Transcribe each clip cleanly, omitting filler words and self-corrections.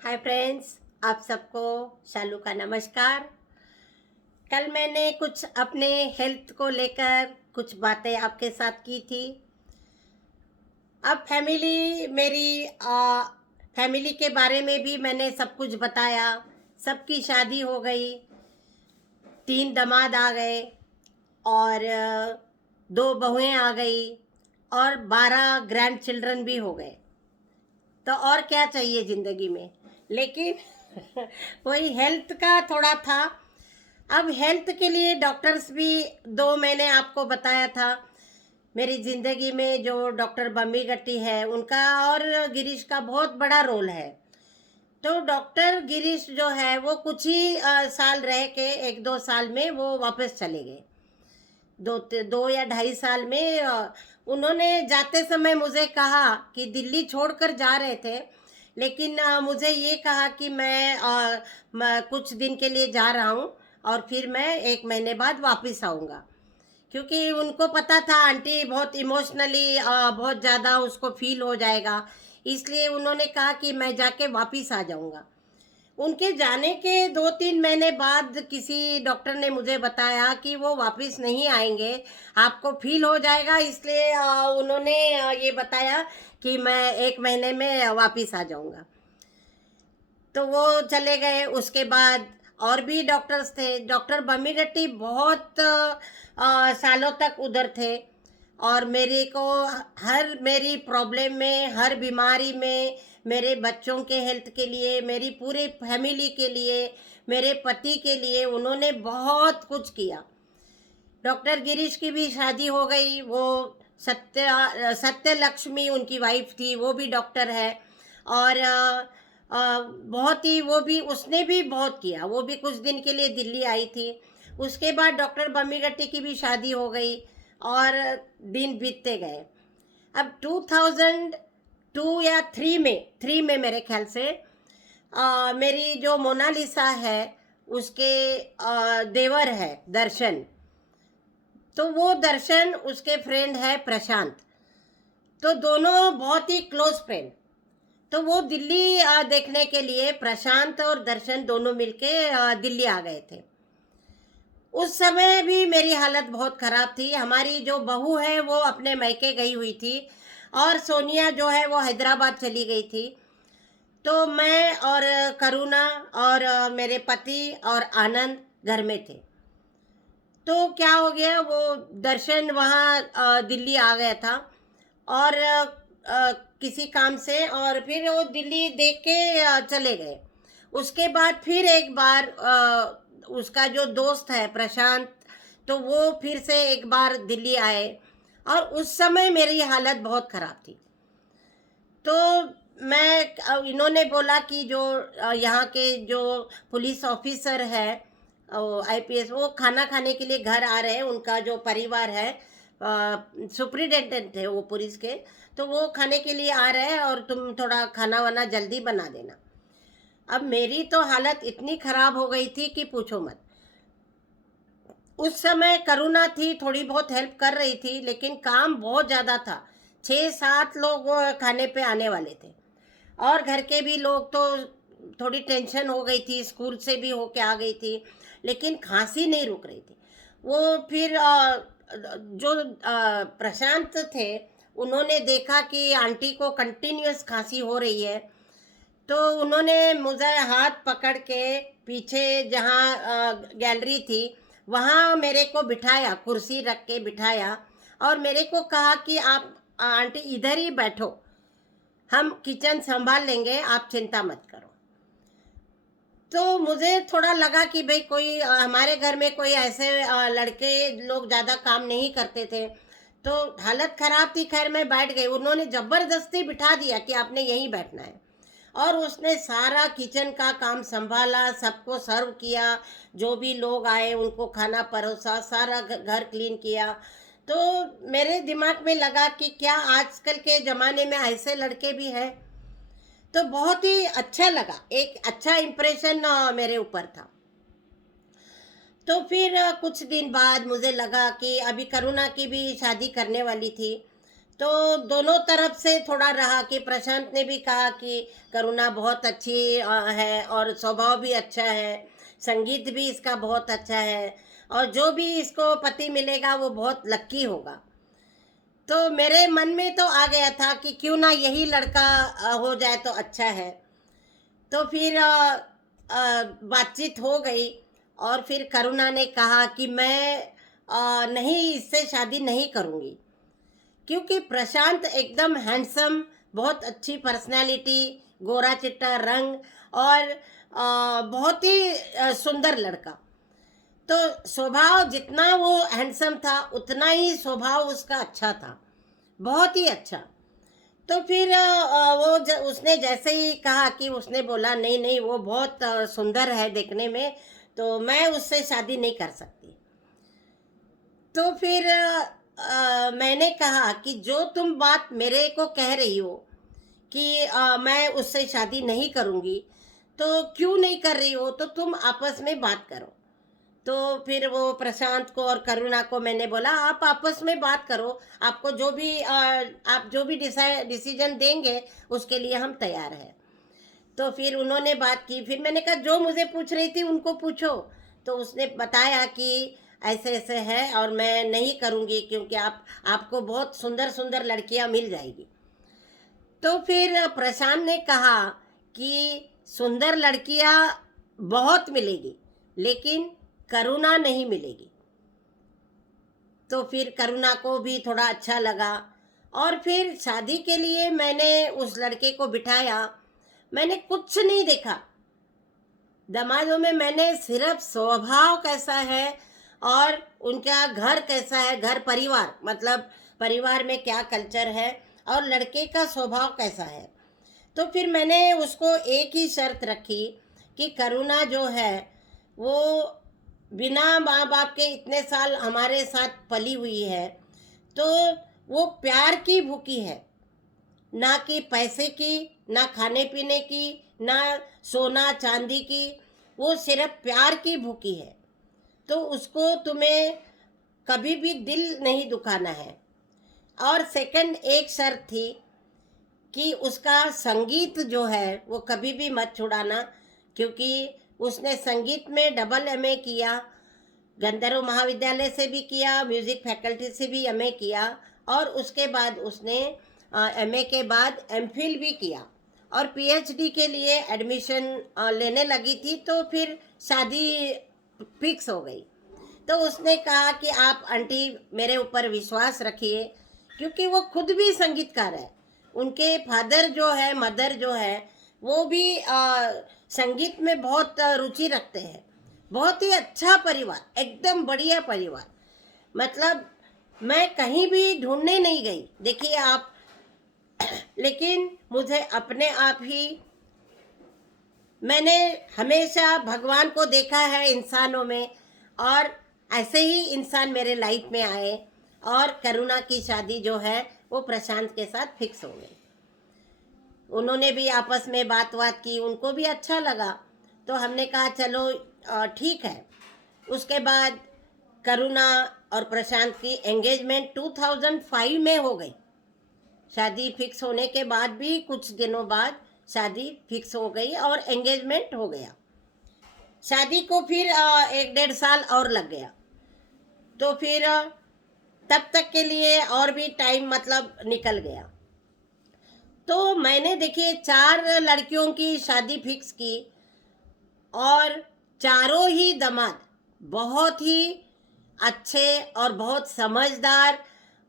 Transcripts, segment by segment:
Hi friends, आप सबको शालू का नमस्कार। कल मैंने कुछ अपने हेल्थ को लेकर कुछ बातें आपके साथ की थी। अब फैमिली के बारे में भी मैंने सब कुछ बताया। सबकी शादी हो गई, 3 दामाद आ गए और 2 बहुएं आ गई और 12 ग्रैंड चिल्ड्रन भी हो गए। तो और क्या चाहिए ज़िंदगी में। लेकिन वही हेल्थ का थोड़ा था। अब हेल्थ के लिए डॉक्टर्स भी दो मैंने आपको बताया था। मेरी ज़िंदगी में जो डॉक्टर बम्मी गट्टी है उनका और गिरीश का बहुत बड़ा रोल है। तो डॉक्टर गिरीश जो है वो कुछ ही साल रह के 1-2 साल में वो वापस चले गए। 2 या 2.5 साल में उन्होंने जाते समय मुझे कहा कि दिल्ली छोड़कर जा रहे थे, लेकिन मुझे ये कहा कि मैं कुछ दिन के लिए जा रहा हूँ और फिर मैं 1 महीने बाद वापस आऊँगा। क्योंकि उनको पता था आंटी बहुत इमोशनली बहुत ज़्यादा उसको फील हो जाएगा, इसलिए उन्होंने कहा कि मैं जाके वापस आ जाऊँगा। उनके जाने के 2-3 महीने बाद किसी डॉक्टर ने मुझे बताया कि वो वापस नहीं आएंगे, आपको फील हो जाएगा, इसलिए उन्होंने ये बताया कि मैं 1 महीने में वापस आ जाऊंगा। तो वो चले गए। उसके बाद और भी डॉक्टर्स थे। डॉक्टर बम्मी रेड्डी बहुत सालों तक उधर थे और मेरे को हर मेरी प्रॉब्लम में, हर बीमारी में, मेरे बच्चों के हेल्थ के लिए, मेरी पूरे फैमिली के लिए, मेरे पति के लिए उन्होंने बहुत कुछ किया। डॉक्टर गिरीश की भी शादी हो गई। वो सत्य लक्ष्मी उनकी वाइफ थी, वो भी डॉक्टर है। और बहुत ही वो भी उसने भी बहुत किया। वो भी कुछ दिन के लिए दिल्ली आई थी। उसके बाद डॉक्टर बम्मी गट्टी की भी शादी हो गई और दिन बीतते गए। अब 2002 या 3 में मेरे ख्याल से मेरी जो मोनालिसा है उसके देवर है दर्शन। तो वो दर्शन उसके फ्रेंड है प्रशांत। तो दोनों बहुत ही क्लोज फ्रेंड। तो वो दिल्ली देखने के लिए प्रशांत और दर्शन दोनों मिलके दिल्ली आ गए थे। उस समय भी मेरी हालत बहुत ख़राब थी। हमारी जो बहू है वो अपने मायके गई हुई थी और सोनिया जो है वो हैदराबाद चली गई थी। तो मैं और करुणा और मेरे पति और आनंद घर में थे। तो क्या हो गया, वो दर्शन वहाँ दिल्ली आ गया था और किसी काम से, और फिर वो दिल्ली देख के चले गए। उसके बाद फिर एक बार उसका जो दोस्त है प्रशांत, तो वो फिर से एक बार दिल्ली आए और उस समय मेरी हालत बहुत ख़राब थी। तो इन्होंने बोला कि जो यहाँ के जो पुलिस ऑफिसर है, आईपीएस, वो खाना खाने के लिए घर आ रहे हैं। उनका जो परिवार है, सुप्रिटेंडेंट थे वो पुलिस के, तो वो खाने के लिए आ रहे हैं और तुम थोड़ा खाना वाना जल्दी बना देना। अब मेरी तो हालत इतनी ख़राब हो गई थी कि पूछो मत। उस समय करुणा थी, थोड़ी बहुत हेल्प कर रही थी, लेकिन काम बहुत ज़्यादा था। 6-7 लोग खाने पे आने वाले थे और घर के भी लोग। तो थोड़ी टेंशन हो गई थी, स्कूल से भी होके आ गई थी, लेकिन खांसी नहीं रुक रही थी। वो फिर जो प्रशांत थे उन्होंने देखा कि आंटी को कंटिन्यूअस खांसी हो रही है। तो उन्होंने मुझे हाथ पकड़ के पीछे जहाँ गैलरी थी वहाँ मेरे को बिठाया, कुर्सी रख के बिठाया और मेरे को कहा कि आप आंटी इधर ही बैठो, हम किचन संभाल लेंगे, आप चिंता मत करो। तो मुझे थोड़ा लगा कि भाई कोई हमारे घर में कोई ऐसे लड़के लोग ज़्यादा काम नहीं करते थे। तो हालत ख़राब थी, खैर मैं बैठ गई। उन्होंने ज़बरदस्ती बिठा दिया कि आपने यहीं बैठना है और उसने सारा किचन का काम संभाला, सबको सर्व किया, जो भी लोग आए उनको खाना परोसा, सारा घर क्लीन किया। तो मेरे दिमाग में लगा कि क्या आजकल के ज़माने में ऐसे लड़के भी हैं। तो बहुत ही अच्छा लगा, एक अच्छा इम्प्रेशन मेरे ऊपर था। तो फिर कुछ दिन बाद मुझे लगा कि अभी करुणा की भी शादी करने वाली थी। तो दोनों तरफ से थोड़ा रहा कि प्रशांत ने भी कहा कि करुणा बहुत अच्छी है और स्वभाव भी अच्छा है, संगीत भी इसका बहुत अच्छा है, और जो भी इसको पति मिलेगा वो बहुत लक्की होगा। तो मेरे मन में तो आ गया था कि क्यों ना यही लड़का हो जाए तो अच्छा है। तो फिर बातचीत हो गई, और फिर करुणा ने कहा कि मैं नहीं, इससे शादी नहीं करूँगी, क्योंकि प्रशांत एकदम हैंडसम, बहुत अच्छी पर्सनालिटी, गोरा चिट्टा रंग, और बहुत ही सुंदर लड़का। तो स्वभाव जितना वो हैंडसम था उतना ही स्वभाव उसका अच्छा था, बहुत ही अच्छा। तो फिर उसने जैसे ही कहा कि उसने बोला नहीं नहीं, वो बहुत सुंदर है देखने में, तो मैं उससे शादी नहीं कर सकती। तो फिर मैंने कहा कि जो तुम बात मेरे को कह रही हो कि मैं उससे शादी नहीं करूँगी, तो क्यों नहीं कर रही हो, तो तुम आपस में बात करो। तो फिर वो प्रशांत को और करुणा को मैंने बोला, आप आपस में बात करो, आपको जो भी आप जो भी डिसीजन देंगे उसके लिए हम तैयार हैं। तो फिर उन्होंने बात की, फिर मैंने कहा जो मुझे पूछ रही थी उनको पूछो। तो उसने बताया कि ऐसे ऐसे है और मैं नहीं करूँगी, क्योंकि आपको बहुत सुंदर सुंदर लड़कियां मिल जाएगी। तो फिर प्रशांत ने कहा कि सुंदर लड़कियां बहुत मिलेगी, लेकिन करुणा नहीं मिलेगी। तो फिर करुणा को भी थोड़ा अच्छा लगा, और फिर शादी के लिए मैंने उस लड़के को बिठाया। मैंने कुछ नहीं देखा दमादों में, मैंने सिर्फ स्वभाव कैसा है और उनका घर कैसा है, घर परिवार मतलब परिवार में क्या कल्चर है, और लड़के का स्वभाव कैसा है। तो फिर मैंने उसको एक ही शर्त रखी कि करुणा जो है वो बिना माँ बाप के इतने साल हमारे साथ पली हुई है, तो वो प्यार की भूखी है, ना कि पैसे की, ना खाने पीने की, ना सोना चांदी की, वो सिर्फ प्यार की भूखी है। तो उसको तुम्हें कभी भी दिल नहीं दुखाना है। और सेकंड एक शर्त थी कि उसका संगीत जो है वो कभी भी मत छुड़ाना, क्योंकि उसने संगीत में डबल एमए किया, गंधर्व महाविद्यालय से भी किया, म्यूज़िक फैकल्टी से भी एमए किया, और उसके बाद उसने एमए के बाद एमफिल भी किया, और पीएचडी के लिए एडमिशन लेने लगी थी। तो फिर शादी फिक्स हो गई। तो उसने कहा कि आप आंटी मेरे ऊपर विश्वास रखिए, क्योंकि वो खुद भी संगीतकार है, उनके फादर जो है मदर जो है वो भी संगीत में बहुत रुचि रखते हैं। बहुत ही अच्छा परिवार, एकदम बढ़िया परिवार। मतलब मैं कहीं भी ढूंढने नहीं गई, देखिए आप, लेकिन मुझे अपने आप ही, मैंने हमेशा भगवान को देखा है इंसानों में, और ऐसे ही इंसान मेरे लाइफ में आए, और करुणा की शादी जो है वो प्रशांत के साथ फिक्स हो गई। उन्होंने भी आपस में बात की, उनको भी अच्छा लगा। तो हमने कहा चलो ठीक है। उसके बाद करुणा और प्रशांत की एंगेजमेंट 2005 में हो गई। शादी फिक्स होने के बाद भी कुछ दिनों बाद शादी फिक्स हो गई और एंगेजमेंट हो गया। शादी को फिर 1-1.5 साल और लग गया। तो फिर तब तक के लिए और भी टाइम मतलब निकल गया। तो मैंने देखिए 4 लड़कियों की शादी फिक्स की, और चारों ही दामाद बहुत ही अच्छे और बहुत समझदार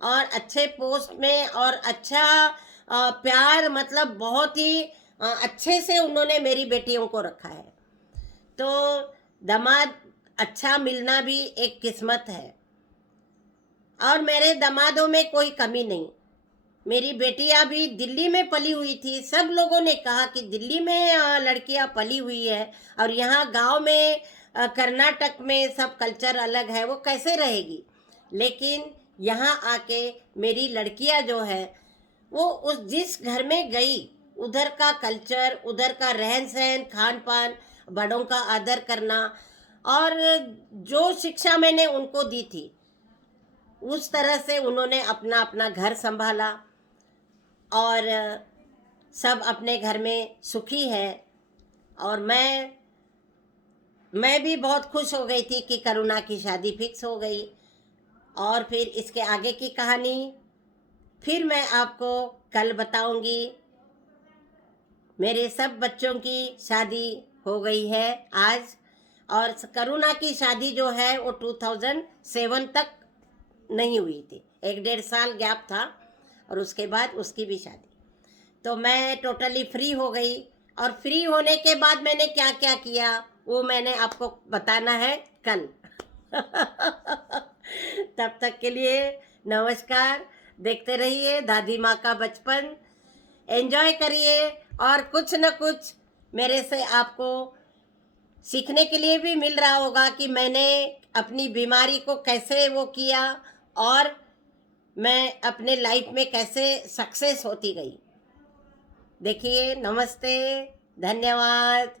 और अच्छे पोस्ट में, और अच्छा प्यार, मतलब बहुत ही अच्छे से उन्होंने मेरी बेटियों को रखा है। तो दामाद अच्छा मिलना भी एक किस्मत है, और मेरे दामादों में कोई कमी नहीं। मेरी बेटियां भी दिल्ली में पली हुई थी। सब लोगों ने कहा कि दिल्ली में लड़कियां पली हुई है, और यहाँ गांव में कर्नाटक में सब कल्चर अलग है, वो कैसे रहेगी। लेकिन यहाँ आके मेरी लड़कियां जो है वो उस जिस घर में गई, उधर का कल्चर, उधर का रहन सहन, खान पान, बड़ों का आदर करना, और जो शिक्षा मैंने उनको दी थी उस तरह से उन्होंने अपना अपना घर संभाला और सब अपने घर में सुखी है। और मैं भी बहुत खुश हो गई थी कि करुणा की शादी फिक्स हो गई। और फिर इसके आगे की कहानी फिर मैं आपको कल बताऊंगी। मेरे सब बच्चों की शादी हो गई है आज, और करुणा की शादी जो है वो 2007 तक नहीं हुई थी, 1-1.5 साल गैप था, और उसके बाद उसकी भी शादी। तो मैं टोटली फ्री हो गई, और फ्री होने के बाद मैंने क्या क्या किया वो मैंने आपको बताना है कल। तब तक के लिए नमस्कार। देखते रहिए दादी माँ का बचपन, एंजॉय करिए, और कुछ न कुछ मेरे से आपको सीखने के लिए भी मिल रहा होगा कि मैंने अपनी बीमारी को कैसे वो किया, और मैं अपने लाइफ में कैसे सक्सेस होती गई। देखिए, नमस्ते, धन्यवाद।